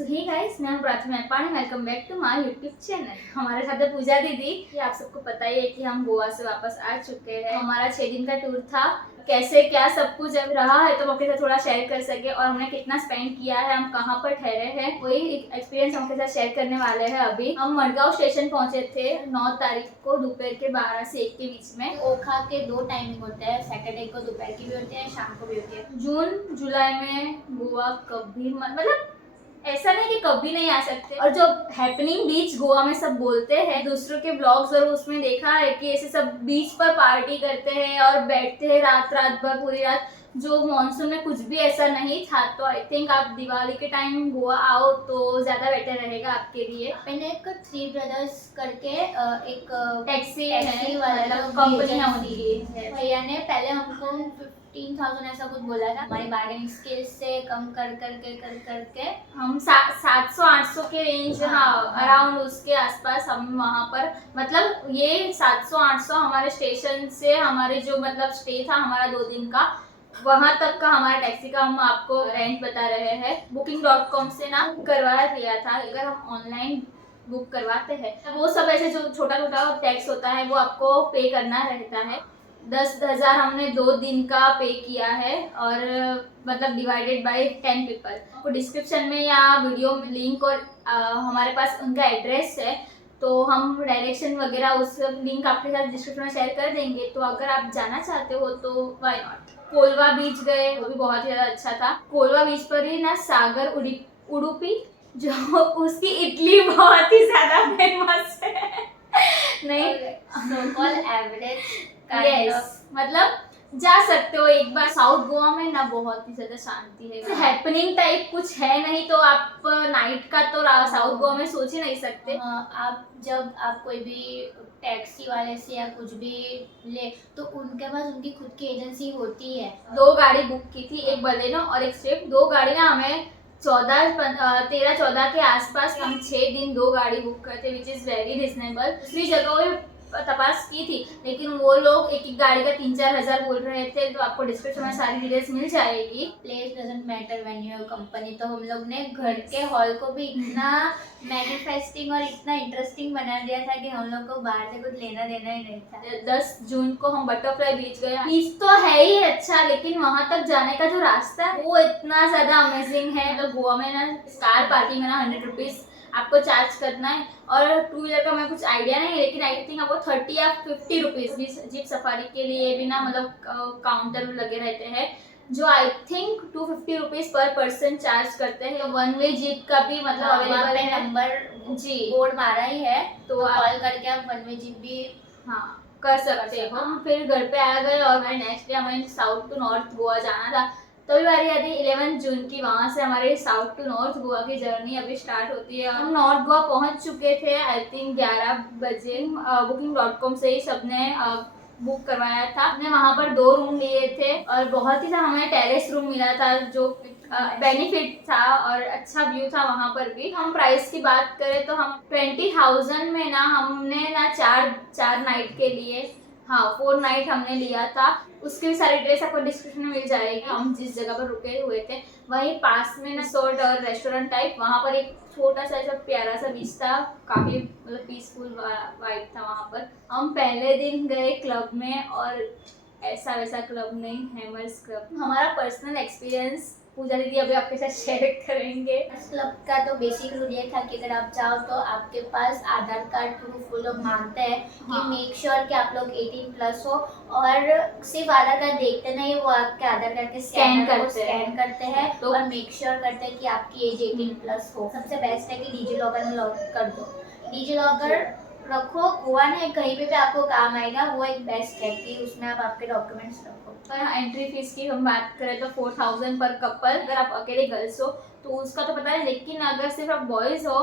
सो हे guys, मैं हूं Prachi Maipani. Welcome back to my YouTube channel. हमारे साथ है पूजा दीदी। कि आप सबको पता ही है कि हम गोवा से वापस आ चुके हैं। हमारा 6 दिन का टूर था। कैसे क्या सब कुछ अब रहा है तो हम आपके साथ थोड़ा शेयर कर सके, और हमने कितना स्पेंड किया है, हम कहाँ पर ठहरे हैं, वही एक्सपीरियंस हम आपके साथ शेयर करने वाले हैं। अभी हम मडगांव स्टेशन पहुंचे थे 9 तारीख को दोपहर के 12 से 1 के बीच में। ओखा के 2 टाइमिंग होते हैं, सैटरडे को दोपहर की भी होती है, शाम को भी होती है। जून जुलाई में गोवा कभी मतलब ऐसा नहीं कि कभी नहीं आ सकते। और जो हैपनिंग बीच गोवा में सब बोलते हैं, दूसरों के ब्लॉग्स और उसमें देखा है कि ऐसे सब बीच पर पार्टी करते हैं और बैठते हैं रात रात भर, पूरी रात। जो मॉनसून में कुछ भी ऐसा नहीं था। तो आई थिंक आप दिवाली के टाइम गोवा आओ तो ज्यादा बेटर रहेगा आपके लिए। मैंने एक 3 ब्रदर्स करके एक टैक्सी वाला कंपनी है उनकी। भैया ने पहले हमको 15,000 ऐसा कुछ बोला था। हमारी बार्गेनिंग स्किल्स से कम कर करके हम 700-800 के रेंज, हाँ अराउंड उसके आसपास हम वहाँ पर, मतलब ये 700-800 हमारे स्टेशन से, हमारे जो मतलब स्टे था हमारा 2 दिन का, वहाँ तक का हमारा टैक्सी का हम आपको रेंट बता रहे हैं। booking.com से ना करवा दिया था। अगर हम ऑनलाइन बुक करवाते हैं वो सब ऐसे जो छोटा छोटा टैक्स होता है वो आपको पे करना रहता है। 10,000 हमने 2 दिन का पे किया है, और मतलब डिवाइडेड बाय 10 पीपल। आपको डिस्क्रिप्शन में या वीडियो में लिंक और हमारे पास उनका एड्रेस है, तो हम डायरेक्शन वगैरह उस लिंक आपके साथ डिस्क्रिप्शन में शेयर कर देंगे। तो अगर आप जाना चाहते हो तो व्हाई नॉट। कोलवा बीच गए, वो भी बहुत ही ज़्यादा अच्छा था। कोलवा बीच पर ही ना सागर उडुपी, जो उसकी इडली बहुत ही ज़्यादा फेमस है। नहीं, सो कॉल एवरेज यस, मतलब जा सकते हो एक बार। साउथ गोवा में ना बहुत ही ज्यादा शांति है, हैपनिंग टाइप कुछ है नहीं, तो आप नाइट का तो साउथ गोवा में सोच ही नहीं सकते। आप जब आप कोई भी टैक्सी वाले से या कुछ भी ले तो उनके पास उनकी खुद की एजेंसी होती है। 2 गाड़ी बुक की थी, एक बलेनो और एक स्विफ्ट। 2 गाड़ी ना हमें 13-14 के आसपास, हम 6 दिन 2 गाड़ी बुक करते, विच इज़ वेरी रिजनेबल। दूसरी जगहों में तपास की थी, लेकिन वो लोग एक गाड़ी का 3-4 हज़ार बोल रहे थे। तो आपको डिस्क्रिप्शन में सारी डिटेल्स मिल जाएगी। Place doesn't matter when you have company. तो हम लोग ने घर के हॉल को भी इतना मैन्युफैक्चरिंग और इतना इंटरेस्टिंग बना दिया था कि हम लोग को बाहर से कुछ लेना देना ही नहीं था। 10 जून को हम बटरफ्लाई बीच गए। बीच तो है ही अच्छा, लेकिन वहां तक जाने का जो रास्ता है वो इतना ज्यादा अमेजिंग है। तो गोवा में ना कार पार्किंग में ना 100 रुपीज आपको चार्ज करना है, और 2 व्हीलर का मैं कुछ आइडिया नहीं है, लेकिन आई थिंक आपको 30 या 50 रुपीज जीप सफारी के लिए भी ना, मतलब काउंटर लगे रहते हैं, जो I think 250 rupees per person charge करते हैं। 1 वे जीप का भी मतलब अवेलेबल है। नंबर जी, बोर्ड मारा ही है, तो तो कॉल करके आप 1 वे जीप भी हाँ कर सकते हो। हम फिर घर पे आ गए, और मैं नेक्स्ट डे हमें साउथ टू नॉर्थ गोवा जाना था। तभी बारी आती 11 जून की, वहाँ से हमारे साउथ टू नॉर्थ गोवा की जर्नी अभी स्टार्ट होती है। हम नॉर्थ गोवा पहुँच चुके थे आई थिंक 11 बजे। booking.com से ही सबने बुक करवाया था। हमने वहाँ पर 2 रूम लिए थे, और बहुत ही हमें टेरेस रूम मिला था, जो बेनिफिट था, और अच्छा व्यू था वहाँ पर भी। हम प्राइस की बात करें तो हम 20,000 में ना हमने ना 4 नाइट के लिए, हाँ 4 नाइट हमने लिया था। उसकी भी सारी डिटेल्स आपको डिस्क्रिप्शन में मिल जाएगी। हम जिस जगह पर रुके हुए थे वहीं पास में ना रिसोर्ट और रेस्टोरेंट टाइप, वहाँ पर एक छोटा सा ऐसा प्यारा सा बीच था, काफी मतलब पीसफुल वाइब था वहाँ पर। हम पहले दिन गए क्लब में, और ऐसा वैसा क्लब नहीं, हैमर्स क्लब। हमारा पर्सनल एक्सपीरियंस पूजा दीदी अभी आपके साथ शेयर करेंगे। क्लब का तो बेसिक रूल ये था कि अगर आप चाहो तो आपके पास आधार कार्ड प्रूफ वो लोग मांगते हैं कि मेक श्योर कि आप लोग 18 प्लस हो, और सिर्फ आधार कार्ड देखते नहीं, वो आपके आधार कार्ड के स्कैन करते हैं तो और मेक श्योर करते हैं कि आपकी एज 18 प्लस हो। सबसे बेस्ट है कि डिजी लॉकर में लॉग कर दो, डिजी लॉकर रखो। गोवा में कहीं पे भी आपको काम आएगा, वो एक बेस्ट है कि उसमें आप आपके डॉक्यूमेंट्स रखो। और एंट्री फीस की हम बात करें तो 4,000 पर कपल। अगर आप अकेले गर्ल्स हो तो उसका तो पता है, लेकिन अगर सिर्फ आप बॉयज़ हो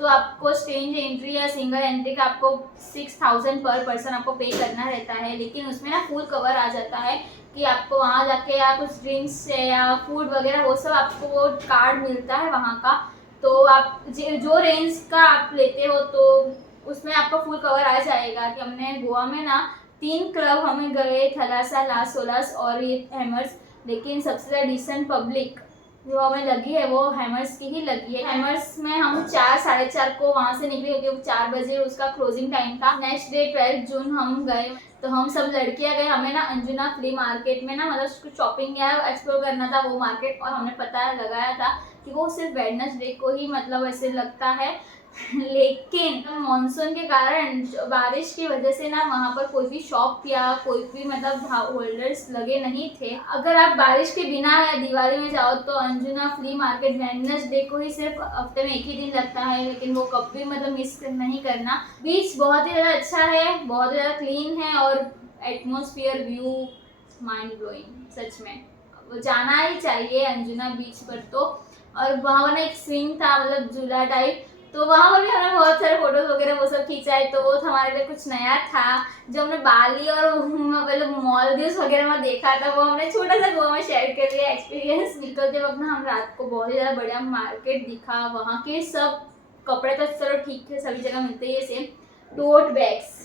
तो आपको स्ट्रेंज एंट्री या सिंगल एंट्री का आपको 6,000 पर पर्सन आपको पे करना रहता है। लेकिन उसमें ना फुल कवर आ जाता है कि आपको वहाँ जाके या कुछ ड्रिंक्स या फूड वगैरह वो सब आपको वो कार्ड मिलता है वहाँ का। तो आप जो रेंज का आप लेते हो तो उसमें आपको फुल कवर आ जाएगा। कि हमने गोवा में ना 3 क्लब हमें गए, थलासा, लास ओलास और ये हैमर्स, लेकिन सबसे ज़्यादा डिसेंट पब्लिक जो हमें लगी है वो हैमर्स की ही लगी है। हैमर्स में हम 4 साढ़े 4 को वहाँ से निकले क्योंकि 4 बजे उसका क्लोजिंग टाइम था। नेक्स्ट डे 12 जून हम गए, तो हम सब लड़कियां गए। हमें ना अंजुना फ्ली मार्केट में ना मतलब कुछ शॉपिंग या एक्सप्लोर करना था वो मार्केट, और हमने पता लगाया था कि वो सिर्फ वेडनेसडे को ही मतलब ऐसे लगता है। लेकिन मॉनसून के कारण बारिश की वजह से ना वहाँ पर कोई भी शॉप या कोई भी मतलब होल्डर्स लगे नहीं थे। अगर आप बारिश के बिना या दिवाली में जाओ तो अंजुना फ्ली मार्केट वेडनेसडे को ही सिर्फ हफ्ते में एक ही दिन लगता है, लेकिन वो कभी मतलब मिस नहीं करना। बीच बहुत ही ज़्यादा अच्छा है, बहुत ज़्यादा क्लीन है, और एटमॉस्फेयर व्यू माइंड ब्लोइंग, सच में वो जाना ही चाहिए अंजुना बीच पर। तो और वहाँ पर ना एक स्विंग था मतलब झूला टाइप, तो वहाँ पर भी हमने बहुत सारे फोटोज वगैरह वो सब खींचाए। तो वो हमारे लिए कुछ नया था जो हमने बाली और मतलब मॉलदीव्स वगैरह में देखा था, वो हमने छोटा सा गोवा में शेयर कर लिया एक्सपीरियंस। निकलते वक्त ना हम रात को बहुत ही ज़्यादा बढ़िया मार्केट दिखा। वहाँ के सब कपड़े तो चलो ठीक है सभी जगह मिलते ही सेम, टोट बैग्स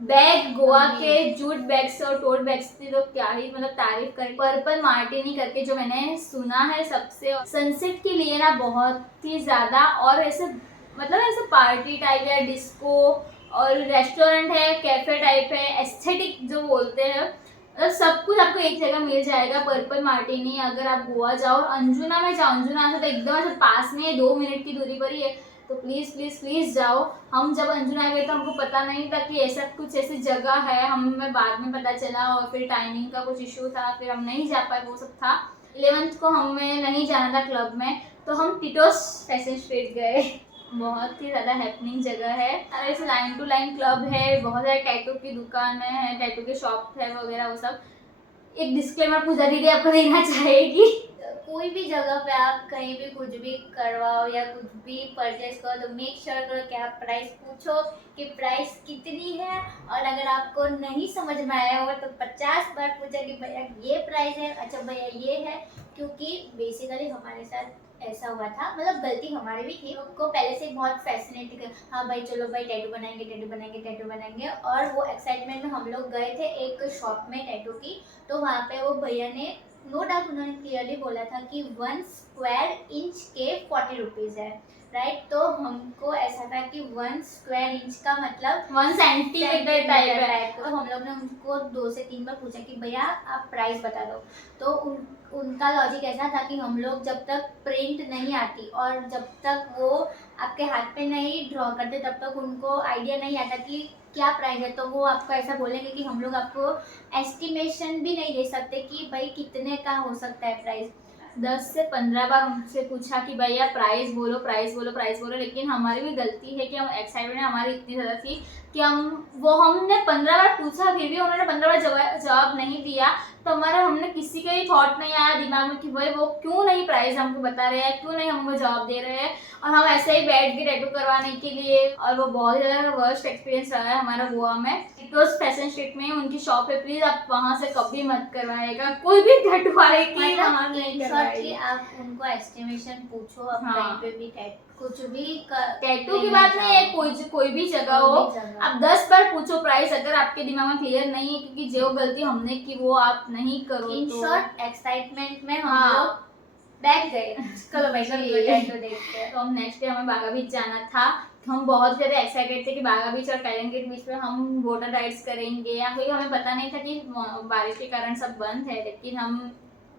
बैग गोवा के जूट बैग्स और टोट बैग्स की तो क्या ही मतलब तारीफ करें। पर्पल मार्टिनी करके जो मैंने सुना है सबसे, सनसेट के लिए ना बहुत ही ज्यादा, और ऐसे मतलब ऐसे पार्टी टाइप या डिस्को और रेस्टोरेंट है, कैफे टाइप है, एस्थेटिक जो बोलते हैं, मतलब सब कुछ आपको एक जगह मिल जाएगा। पर्पल मार्टिनी अगर आप गोवा जाओ और अंजुना में जाओ, अंजुना से तो एकदम ऐसे पास में है, 2 मिनट की दूरी पर ही है, तो प्लीज़ प्लीज़ प्लीज़ जाओ। हम जब अंजुना गए तो हमको पता नहीं था कि ऐसा कुछ ऐसी जगह है, हमें बाद में पता चला, और फिर टाइमिंग का कुछ इशू था, फिर हम नहीं जा पाए, वो सब था। 11th को हमें नहीं जाना था क्लब में, तो हम टिटोस फैशन स्ट्रीट गए। बहुत ही ज़्यादा हैपनिंग जगह है, अरे इस लाइन टू लाइन क्लब है, बहुत सारे टैटू की दुकान है, टैटू के शॉप है वगैरह वो सब। एक डिस्क्लेमर पूजा दीदी आपको देना चाहेगी। कोई भी जगह पे आप कहीं भी कुछ भी करवाओ या कुछ भी परचेज करो तो मेक श्योर करो कि आप प्राइस पूछो कि प्राइस कितनी है, और अगर आपको नहीं समझ में आया हो तो 50 बार पूछा कि भैया ये प्राइस है, अच्छा भैया ये है। क्योंकि बेसिकली हमारे साथ ऐसा हुआ था, मतलब गलती हमारी भी थी, उनको पहले से बहुत फैसिनेट कर, हाँ भाई चलो भाई टैटू बनाएंगे टैटू बनाएंगे टैटू बनाएंगे, और वो एक्साइटमेंट में हम लोग गए थे एक शॉप में टैटू की। तो वहाँ पे वो भैया ने नो डाउट उन्होंने क्लियरली बोला था कि 1 स्क्वायर इंच के 40 रुपीज़ है, राइट। तो हमको ऐसा था कि 1 स्क्वायर इंच का मतलब 1 सेंटीमीटर टाइप है। तो हम लोग ने उनको 2 से 3 बार पूछा कि भैया आप प्राइस बता दो। तो उनका लॉजिक ऐसा था कि हम लोग जब तक प्रिंट नहीं आती और जब तक वो आपके हाथ पे नहीं ड्रॉ करते तब तक उनको आइडिया नहीं आता कि क्या प्राइस है। तो वो आपको ऐसा बोलेंगे कि हम लोग आपको एस्टिमेशन भी नहीं दे सकते कि भाई कितने का हो सकता है प्राइस। 10 से 15 बार उनसे पूछा कि भैया प्राइस बोलो प्राइस बोलो प्राइस बोलो, लेकिन हमारी भी गलती है कि हम एक्साइटमेंट हमारी इतनी ज़्यादा थी कि हमने 15 बार पूछा, फिर भी उन्होंने 15 बार जवाब नहीं दिया। तो हमने किसी का ही थॉट नहीं आया दिमाग में कि भाई वो क्यों नहीं प्राइस हमको बता रहे हैं, क्यों नहीं हमको जवाब दे रहे हैं, और हम ऐसे ही बैठ गए टैटू करवाने के लिए। और वो बहुत ज़्यादा वर्स्ट एक्सपीरियंस रहा है हमारा गोवा में। टिटोस फैशन स्ट्रीट में उनकी शॉप है, प्लीज़ आप वहाँ से कभी मत करवाएगा कोई भी टैटू वाले की, वहाँ नहीं करवाएगा। आप उनको एस्टिमेशन पूछो, आप हाँ। कहीं पे भी कुछ भी टैटू की बात नहीं है, कोई भी जगह हो, आप 10 बार पूछो प्राइस, अगर आपके दिमाग में क्लियर नहीं है, क्योंकि जो गलती हमने की वो आप नहीं करो। इन तो शॉर्ट एक्साइटमेंट में हम हाँ। लोग बैठ गए, चलो भाई चलो टैटू देखते हैं। तो हम नेक्स्ट डे हमें बागा बीच जाना था। हम बहुत ज़्यादा एक्साइटेड थे कि बागा बीच और कैलन गेट बीच में हम वाटर राइड्स करेंगे, या फिर हमें पता नहीं था कि बारिश के कारण सब बंद है, लेकिन हम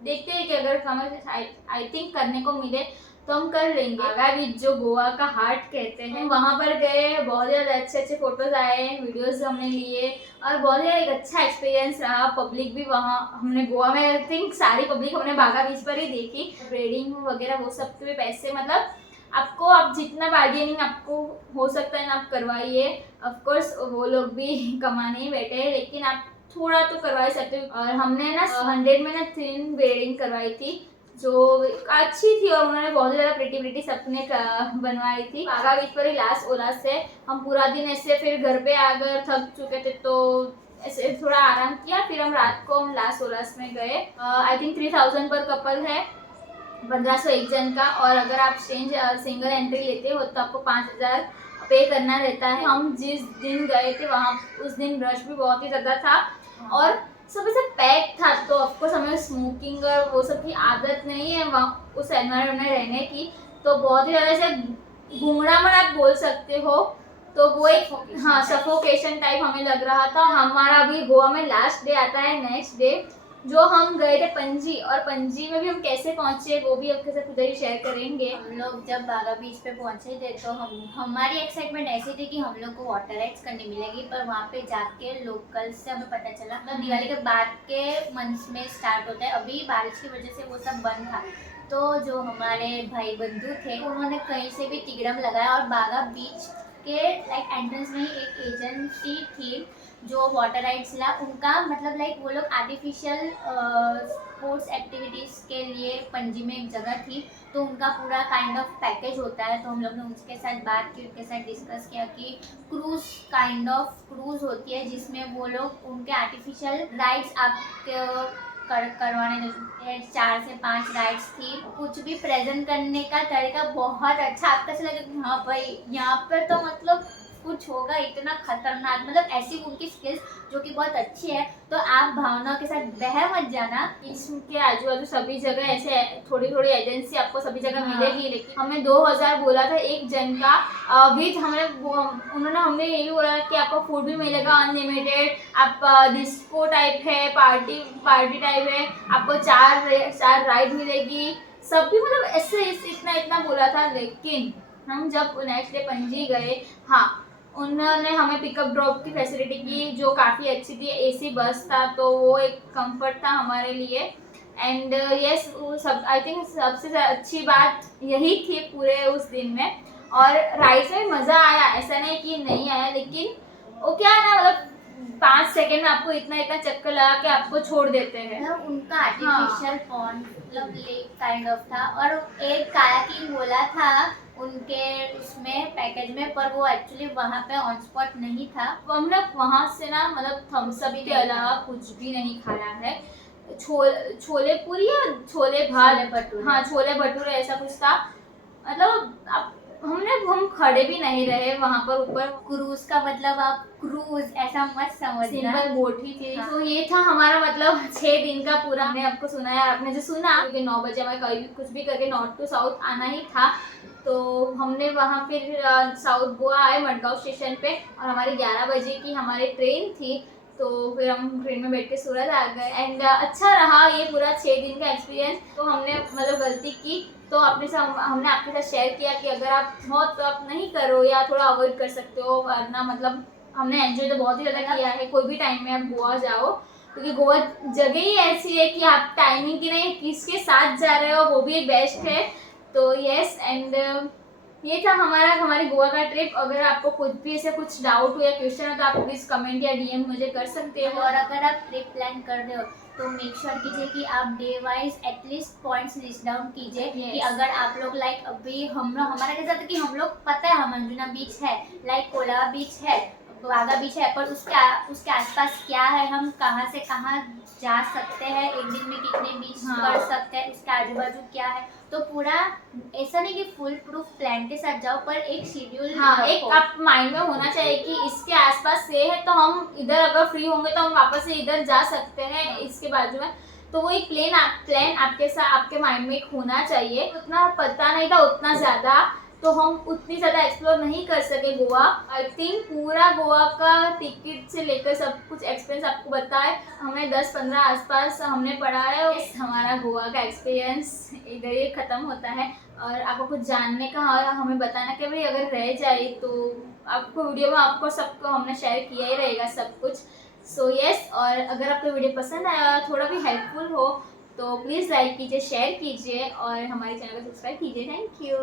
देखते हैं कि अगर हमें आई थिंक करने को मिले तो हम कर लेंगे। बागा बीच जो गोवा का हार्ट कहते हैं, वहाँ पर गए, बहुत ज़्यादा अच्छे फोटोज आए, वीडियोस हमने लिए, और बहुत ज़्यादा एक अच्छा एक्सपीरियंस रहा। पब्लिक भी वहाँ हमने गोवा में आई थिंक सारी पब्लिक हमने बागा बीच पर ही देखी। ब्रेडिंग वगैरह वो सब के भी पैसे मतलब आपको, आप जितना बार्गेनिंग आपको हो सकता है ना आप करवाइए। ऑफकोर्स वो लोग भी कमाने ही बैठे हैं, लेकिन आप थोड़ा तो करवा सकते हो। और हमने ना 100 में ना 3 ब्रेडिंग करवाई थी जो अच्छी थी, और उन्होंने बहुत ज़्यादा प्रिटी सपने बनवाई थी। बागा बीच पर ही लास्ट ओलास से हम पूरा दिन ऐसे, फिर घर पे आ गए, थक चुके थे तो ऐसे थोड़ा आराम किया, फिर हम रात को हम लास्ट ओलास में गए। आई थिंक 3000 पर कपल है, 1500 एक जन का, और अगर आप सिंगल एंट्री लेते हो तो आपको 5000 पे करना रहता है। हम जिस दिन गए थे वहाँ उस दिन रश भी बहुत ही ज़्यादा था, और सब ऐसे पैक था, तो ऑफकोर्स हमें स्मोकिंग और वो सब की आदत नहीं है वहाँ उस एनवायरनमेंट में रहने की, तो बहुत ही ज़्यादा ऐसे घूंघरामण आप बोल सकते हो, तो वो एक Suffocation हाँ type. सफोकेशन टाइप हमें लग रहा था। हमारा अभी गोवा में लास्ट डे आता है, नेक्स्ट डे जो हम गए थे पणजी, और पणजी में भी हम कैसे पहुंचे वो भी आपके साथ उधर ही शेयर करेंगे। हम लोग जब बागा बीच पे पहुंचे थे तो हमारी एक्साइटमेंट ऐसी थी कि हम लोग को वाटर राइड्स करनी मिलेगी, पर वहाँ पे जाके लोकल से हमें पता चला मतलब दिवाली के बाद के मंथ्स में स्टार्ट होता है, अभी बारिश की वजह से वो सब बंद था। तो जो हमारे भाई बंधु थे उन्होंने कहीं से भी तिगड़म लगाया और बागा बीच के लाइक एंट्रेंस में ही एक एजेंसी थी जो वाटर राइड्स ला उनका मतलब लाइक वो लोग आर्टिफिशियल स्पोर्ट्स एक्टिविटीज़ के लिए पणजी में एक जगह थी, तो उनका पूरा काइंड ऑफ पैकेज होता है। तो हम लोग ने उनके साथ बात की, उनके साथ डिस्कस किया कि क्रूज काइंड ऑफ क्रूज होती है जिसमें वो लोग उनके आर्टिफिशियल राइड्स आप करवाने देते हैं। 4 से 5 राइड्स थी, कुछ भी प्रेजेंट करने का तरीका बहुत अच्छा, आपको ऐसा लगे कि हाँ भाई यहाँ पे तो मतलब कुछ होगा इतना खतरनाक, मतलब ऐसी उनकी स्किल्स जो कि बहुत अच्छी है। तो आप भावनाओं के साथ बह मत जाना। इसके आजू बाजू सभी जगह ऐसे थोड़ी थोड़ी एजेंसी आपको सभी जगह हाँ। मिलेगी, लेकिन हमें 2000 बोला था एक जन का विथ उन्होंने हमें यही बोला कि आपको फूड भी मिलेगा अनलिमिटेड, आप डिस्को टाइप है, पार्टी टाइप है, आपको चार राइड मिलेगी, सब भी मतलब ऐसे इतना बोला था। लेकिन हम जब नेक्स्ट डे पणजी गए, हाँ उन्होंने हमें पिकअप ड्रॉप की फैसिलिटी की जो काफ़ी अच्छी थी, एसी बस था, तो वो एक कंफर्ट था हमारे लिए। एंड यस सब आई थिंक सबसे अच्छी बात यही थी पूरे उस दिन में। और राइड्स में मज़ा आया, ऐसा नहीं कि नहीं आया, लेकिन वो क्या है ना मतलब 5 सेकेंड में आपको इतना चक्कर लगा के आपको छोड़ देते हैं। मतलब उनका आर्टिफिशियल पॉन्ड मतलब लेक काइंड ऑफ था, और एक कायाकिंग बोला था उनके उसमें पैकेज में, पर वो एक्चुअली वहाँ पे ऑन स्पॉट नहीं था। हमने वहाँ से ना मतलब थम्स अप के अलावा कुछ भी नहीं खाया है। छोले पूरी या छोले भटूरे। हाँ छोले भटूरे ऐसा कुछ था, मतलब हम खड़े भी नहीं रहे वहाँ पर ऊपर। क्रूज का मतलब आप क्रूज ऐसा मत समझना, सिंपल बोट ही थी। हाँ। तो ये था हमारा मतलब 6 दिन का पूरा। हमने आपको सुनाया, आपने जो सुना क्योंकि 9 बजे हमें कहीं कुछ भी करके नॉर्थ टू साउथ आना ही था, तो हमने वहाँ फिर साउथ गोवा आए मडगांव स्टेशन पे, और हमारी 11 बजे की हमारी ट्रेन थी, तो फिर हम ट्रेन में बैठ के सूरत आ गए। एंड अच्छा रहा ये पूरा 6 दिन का एक्सपीरियंस। तो हमने मतलब गलती की तो हमने आपके साथ शेयर किया कि अगर आप हो तो आप नहीं करो या थोड़ा अवॉइड कर सकते हो, वरना मतलब हमने एंजॉय तो बहुत ही ज़्यादा किया है। कोई भी टाइम में आप गोवा जाओ, क्योंकि गोवा जगह ही ऐसी है कि आप टाइमिंग की नहीं किसके साथ जा रहे हो वो भी एक बेस्ट है। तो यस, एंड ये था हमारी गोवा का ट्रिप। अगर आपको कुछ भी ऐसे कुछ डाउट हो या क्वेश्चन हो तो आप प्लीज़ कमेंट या डीएम मुझे कर सकते हो। और अगर आप ट्रिप प्लान कर रहे हो तो मेक श्योर कीजिए कि आप day wise at least points list down कीजिए। Yes. कि अगर आप लोग लाइक अभी हमारा कैसा था कि हम लोग पता है हम अंजुना बीच है, लाइक कोला बीच है, वागा बीच है, पर उसके आसपास क्या है, हम कहाँ से कहाँ जा सकते हैं, एक दिन में कितने बीच हाँ। कर सकते हैं, उसके आजू बाजू क्या है। तो पूरा ऐसा नहीं कि फुल प्रूफ प्लान के साथ जाओ, पर एक शेड्यूल हाँ एक आप माइंड में होना चाहिए कि इसके आसपास से है तो हम इधर अगर फ्री होंगे तो हम वापस से इधर जा सकते हैं इसके बाजू में। तो वो एक प्लान आपके साथ आपके माइंड में एक होना चाहिए। उतना पता नहीं था उतना ज़्यादा, तो हम उतनी ज़्यादा एक्सप्लोर नहीं कर सके गोवा। आई थिंक पूरा गोवा का टिकट से लेकर सब कुछ एक्सपीरियंस आपको बताए, हमें 10-15 आसपास हमने पढ़ा है। और हमारा गोवा का एक्सपीरियंस इधर ही ख़त्म होता है। और आपको कुछ जानने का और हमें बताना कि भाई अगर रह जाए तो आपको वीडियो में आपको सबको हमने शेयर किया ही रहेगा सब कुछ। सो यस, और अगर आपको वीडियो पसंद आया थोड़ा भी हेल्पफुल हो तो प्लीज़ लाइक कीजिए, शेयर कीजिए और हमारे चैनल को सब्सक्राइब कीजिए। Thank you.